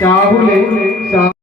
小不灵，小。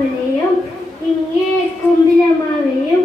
ഓമനയും ഇങ്ങേ കുന്തിലമാവയും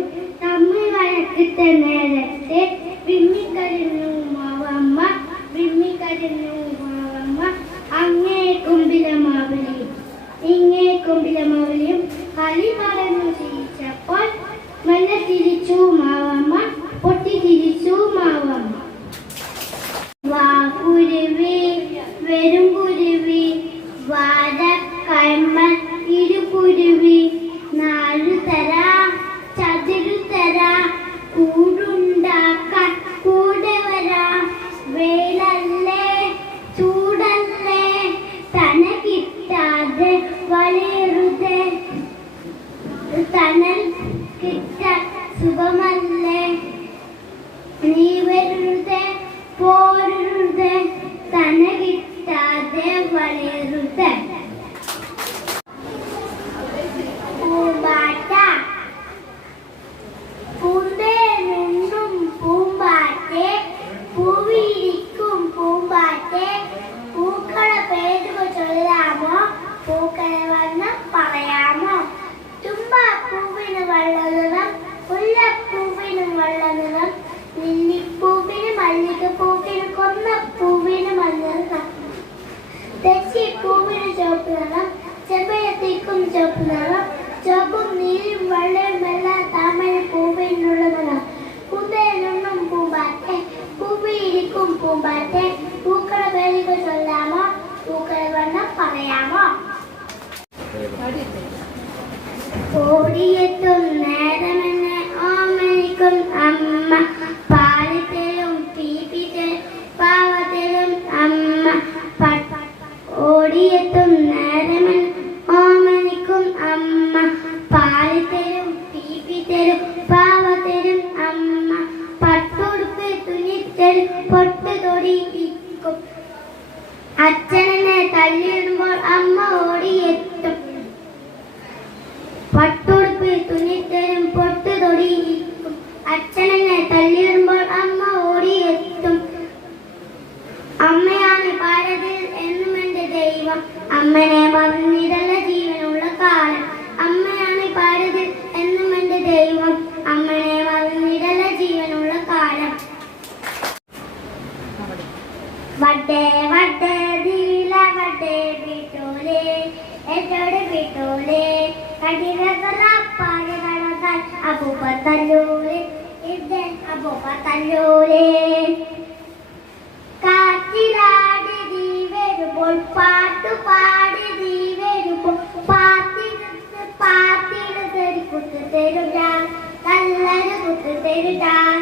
ഭൂമിയിൽ ചുവപ്പ് നിറം ചെമ്പഴത്തേക്കും ചുവപ്പ് നിറം ചുവപ്പും നീലും വെള്ളയുമെല്ലാം താമര പൂവിനുള്ള നിറം കുന്തേനൊന്നും പൂമ്പാറ്റെ പൂവിയിരിക്കും പൂമ്പാറ്റെ പൂക്കളെ പേരുകൾ ചൊല്ലാമോ പൂക്കളെ വണ്ണം പറയാമോ ഓടിയെത്തും നേരമെന്നെ ഓമനിക്കും അമ്മ പാലിത്തേ っち എഴുതാൻ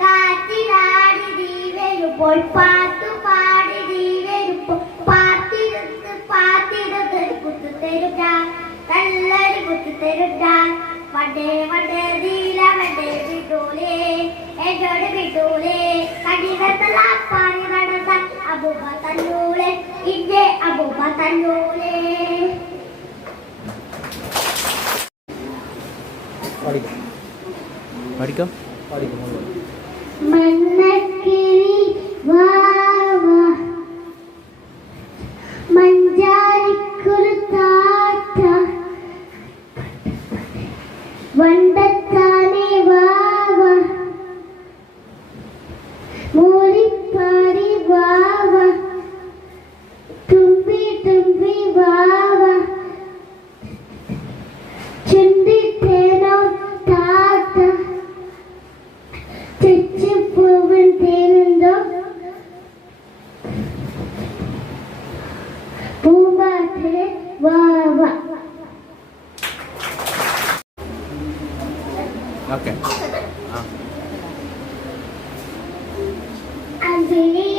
കാറ്റിലാടി നീ വരുമ്പോൾ പാത്തു പാടി നീ വരുമ്പോൾ പാത്തിരുന്ന് പാത്തിരുന്നൊരു കുത്തു തരുതാൻ നല്ലൊരു കുത്തു തരുതാൻ വടേ വടേ നീല വടേ വിട്ടൂലേ എന്നോട് വിട്ടൂലേ കടികത്തലാപ്പാണി നടന്ന അബൂബ തന്നൂലെ. ഇന്ത്യ അബൂബ തന്നൂലേ. Thank you.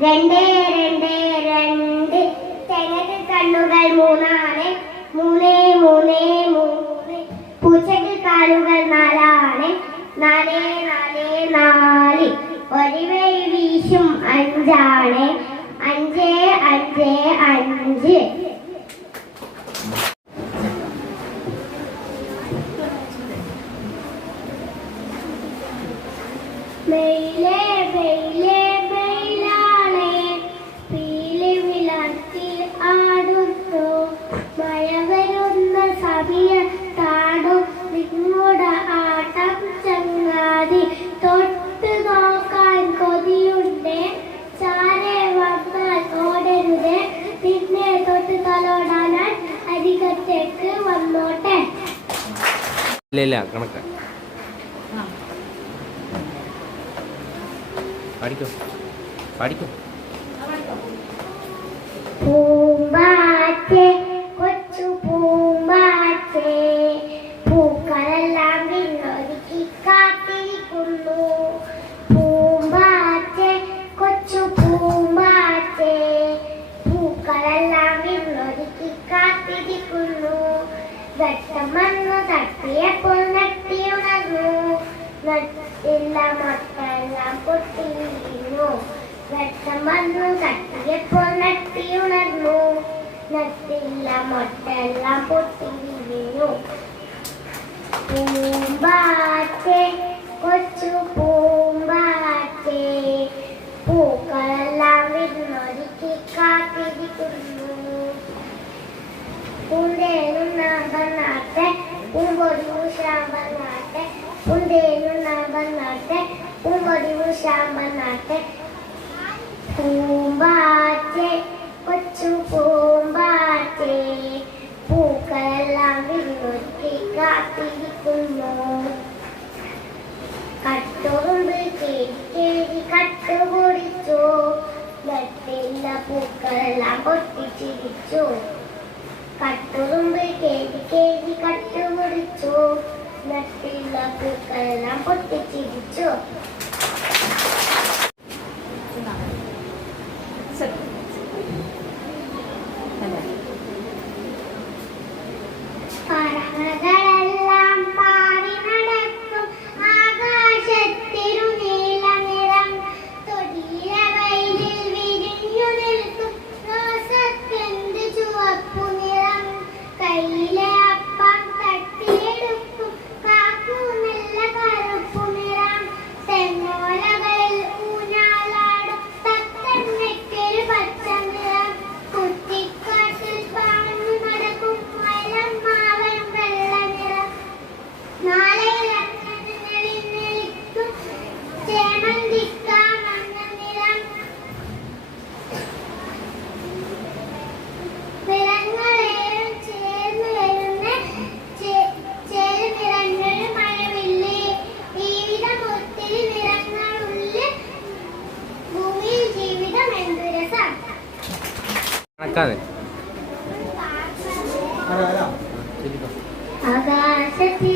രണ്ടേ രണ്ട് രണ്ട്. തെങ്ങക്ക് കണ്ണുകൾ മൂന്നാണ്. മൂന്ന് മൂന്ന് മൂന്ന്. പൂച്ചക്ക് കാലുകൾ നാലാണ്. നാലേ നാലേ നാല്. ഒരു വഴി വീശും അഞ്ചാണ്. അഞ്ചേ അഞ്ചേ അഞ്ച്. ഇല്ല ഇല്ല കണക്ക പഠിക്കോ പഠിക്കോ നട്ടില്ല മൊട്ടെല്ലാം പൊട്ടിയിരുന്നു. വെട്ടം വന്നു കട്ടിയപ്പോൾ നട്ടി ഉണർന്നു. നട്ടില്ല മൊട്ടെല്ലാം പൊട്ടിയിരുന്നു. പൂമ്പാറ്റേ കൊച്ചു പൂമ്പാറ്റേ. പൂക്കളെല്ലാം വിരുന്നൊരുക്കി കാത്തിരിക്കുന്നു. പൂന്തേനും നാമ്പനാട്ടെ പൂമ്പൊരു ശാമ്പനാട്ടെ ഉണ്ടേനും നാമ്പനാട്ടെ പൂമ്പൊടിവു ശാമ്പനാട്ടെ പൂമ്പാറ്റേ കൊച്ചു പൂമ്പാറ്റേ പൂക്കളെല്ലാം വിരുന്നൊരുക്കി കാത്തിരിക്കുന്നു. കട്ടുറുമ്പ് കേരി കേരി കട്ടുപൊടിച്ചു. നട്ടില്ല പൂക്കളെല്ലാം പൊട്ടിച്ചിരിച്ചു. പൂക്കളെല്ലാം പൊട്ടിച്ചിരിച്ചു പറവകളെല്ലാം 私たち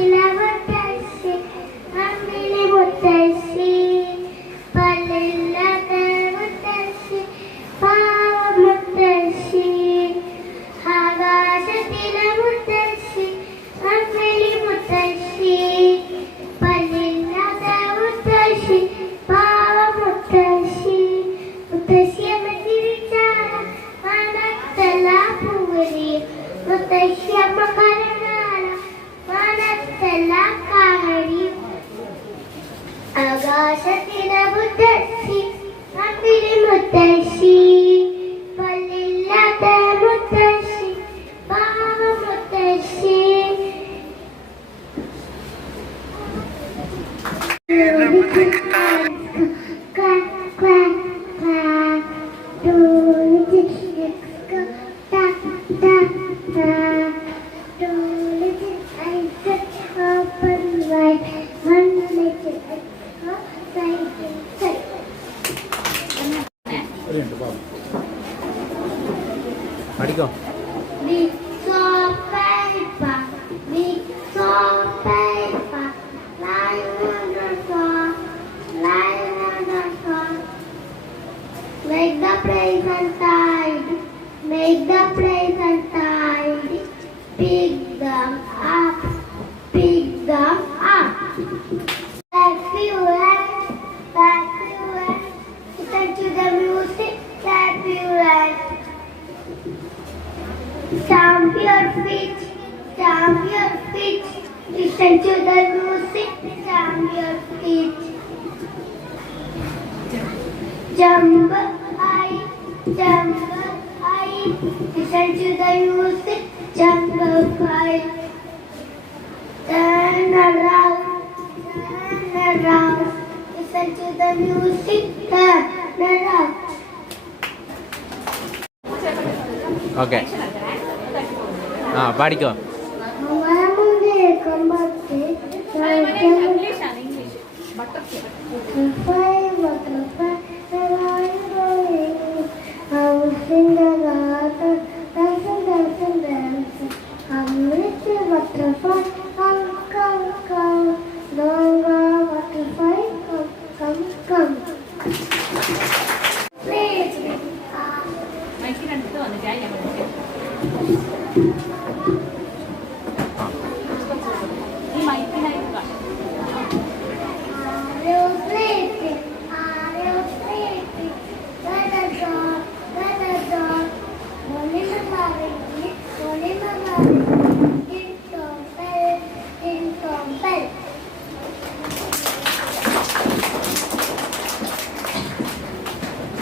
think ಓಕೆ ಹಾಂ ಬಾಡಿಕೋ ಬಟರ್ಫ್ಲೈ ಬಟರ್ಫ್ಲೈ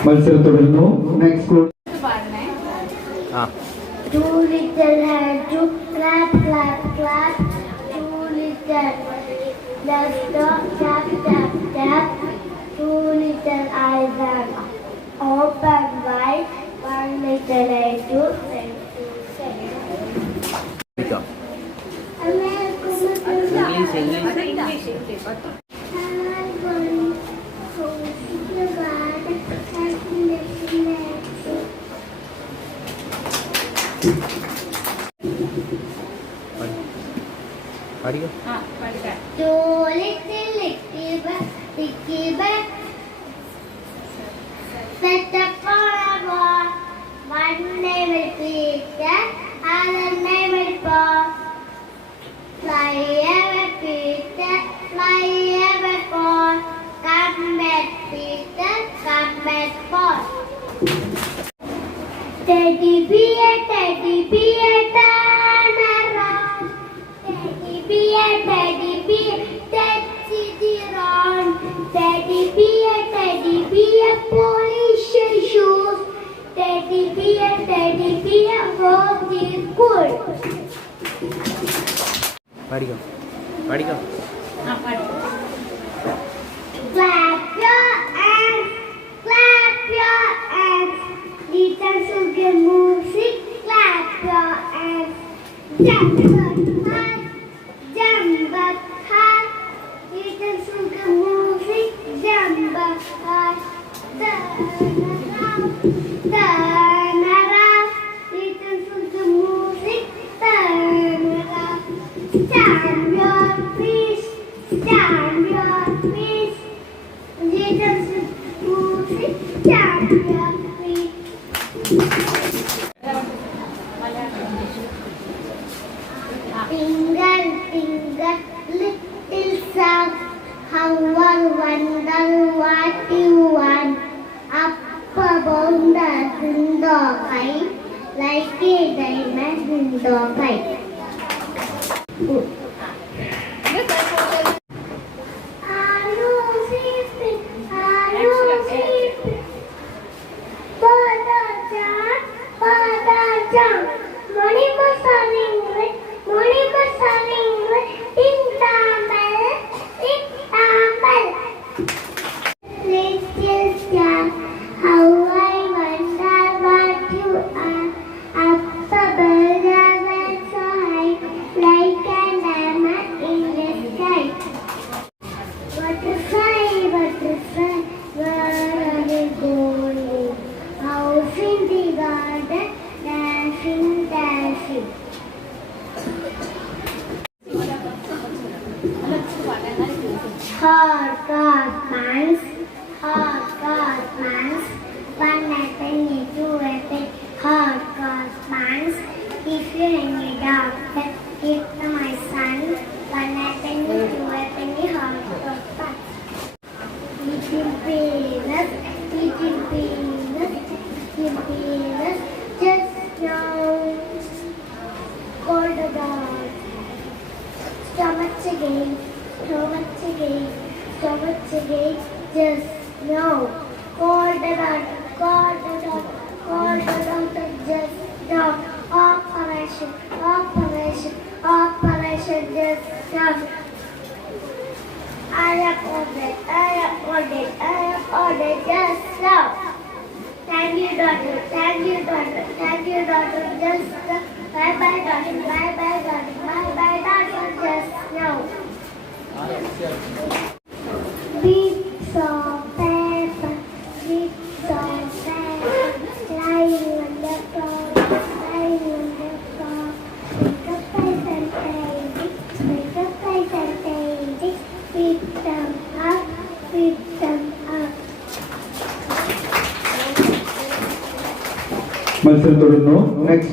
മത്സരം തുടരുന്നു പഠിക്കാം. ജോലി polish shoes, teddy bear, teddy bear from the good. படிக்கும் படிக்கும் ஆ படிக்கும் chào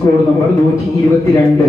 കോഡ് നമ്പർ നൂറ്റി ഇരുപത്തിരണ്ട്.